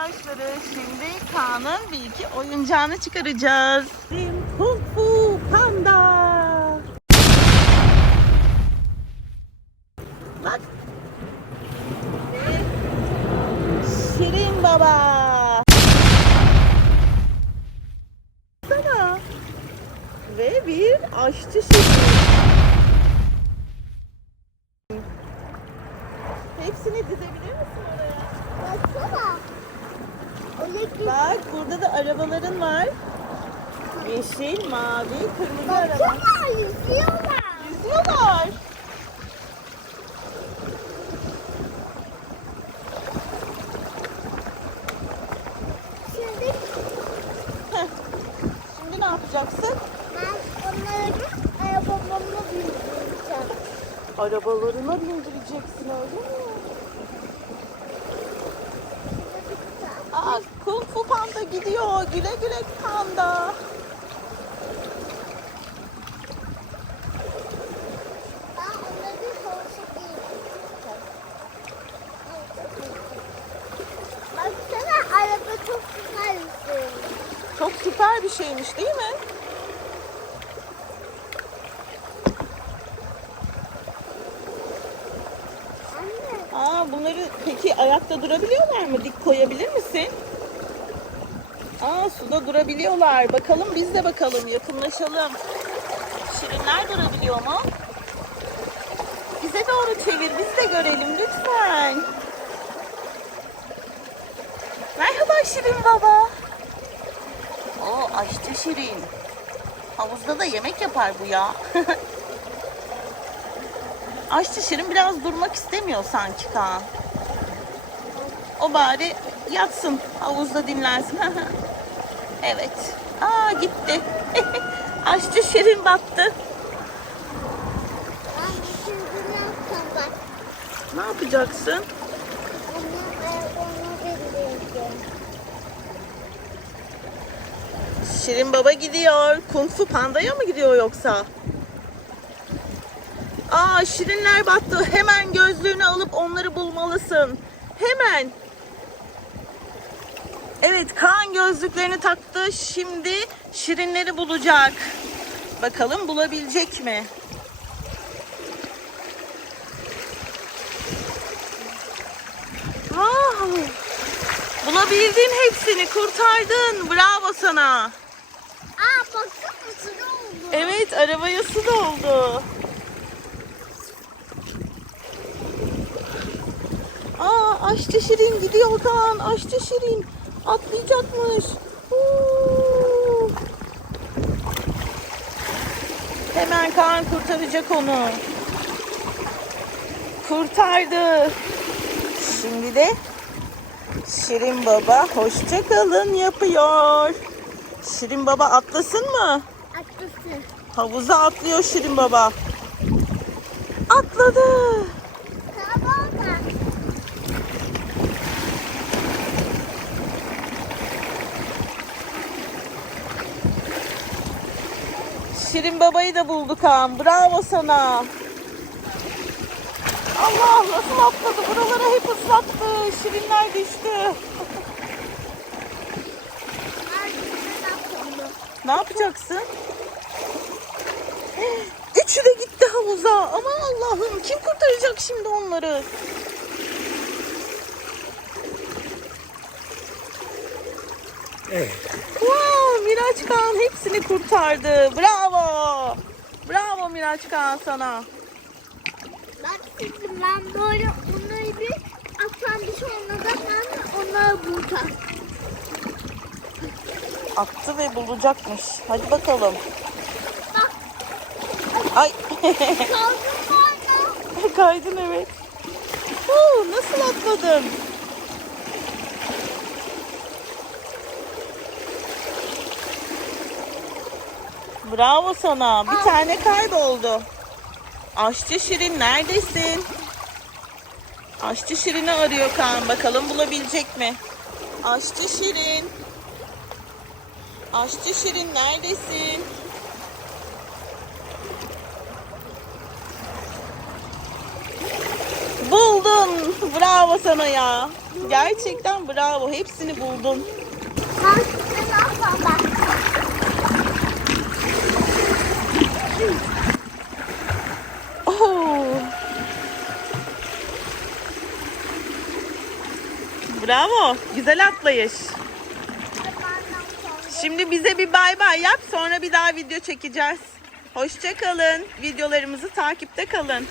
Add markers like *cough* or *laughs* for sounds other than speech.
arkadaşları. Şimdi Kaan'ın bir iki oyuncağını çıkaracağız. Kung Fu Panda. Bak. Şirin Baba. Sana. Ve bir aşçı Şirin. Hepsini dizebilir misin oraya? Baksana. Bak burada da arabaların var. Yeşil, mavi, kırmızı araba. baksana yüzüyorlar. Yüzüyorlar. Şimdi Heh. Şimdi ne yapacaksın? ben onları arabamla bindireceğim. Arabalarına bindireceksin öyle mi? Aa, Kung Fu Panda gidiyor. Güle güle Panda. Baksana araba çok güzel bir şey. Çok süper bir şeymiş değil mi? Anne. Aa, bunları peki ayakta durabiliyorlar mı? Dik koyabilir misin? Aa, suda durabiliyorlar. Bakalım biz de bakalım. Yakınlaşalım. Şirinler durabiliyor mu? Bize doğru çevir. Biz de görelim lütfen. Merhaba Şirin baba. Oo, aşçı Şirin. Havuzda da yemek yapar bu ya. *laughs* Aşçı Şirin biraz durmak istemiyor sanki Kaan. O bari yatsın, havuzda dinlensin. *laughs* evet. Aa gitti. *laughs* Aşçı Şirin battı. Şimdi ne yapacaksın? Bindireceğim. Şirin Baba gidiyor. Kung Fu Panda'ya mı gidiyor yoksa? Aa Şirinler battı. Hemen gözlüğünü alıp onları bulmalısın. Hemen. Evet Kaan gözlüklerini taktı. Şimdi Şirinleri bulacak. Bakalım bulabilecek mi? Wow. Bulabildin hepsini kurtardın. Bravo sana. Aa baksana sıra oldu. Evet arabaya su doldu. Aa aşçı Şirin gidiyor Kaan. Aşçı Şirin atlayacakmış. Hemen Kaan kurtaracak onu. Kurtardı. Şimdi de Şirin Baba hoşça kalın yapıyor. Şirin Baba atlasın mı? Atlasın. Havuza atlıyor Şirin Baba. Atladı. Tamam mı? Şirin Baba'yı da bulduk Kaan. Bravo sana. Allah nasıl atladı? Buraları hep ıslattı. Şirinler düştü. Ne yapacaksın? Üçü de gitti havuza. Aman Allah'ım kim kurtaracak şimdi onları? Wow, Miraç Kaan hepsini kurtardı. Bravo. Bravo Miraç Kaan sana. Bak şimdi ben böyle onları bir atsan bir sonra da ben onları bulacağım. Attı ve bulacakmış. Hadi bakalım. Bak Ay kaldım orada. *laughs* kaydın evet. Huu, nasıl atladın? Bravo sana. Bir tane kayboldu. Aşçı Şirin neredesin? Aşçı Şirin'i arıyor Kaan. Bakalım bulabilecek mi? Aşçı Şirin. Aşçı Şirin neredesin? Buldun. Bravo sana ya. Gerçekten bravo. Hepsini buldun. Ben ne yapalım bak. Oo. Bravo. Güzel atlayış. Şimdi bize bir bay bay yap. Sonra bir daha video çekeceğiz. Hoşça kalın. Videolarımızı takipte kalın.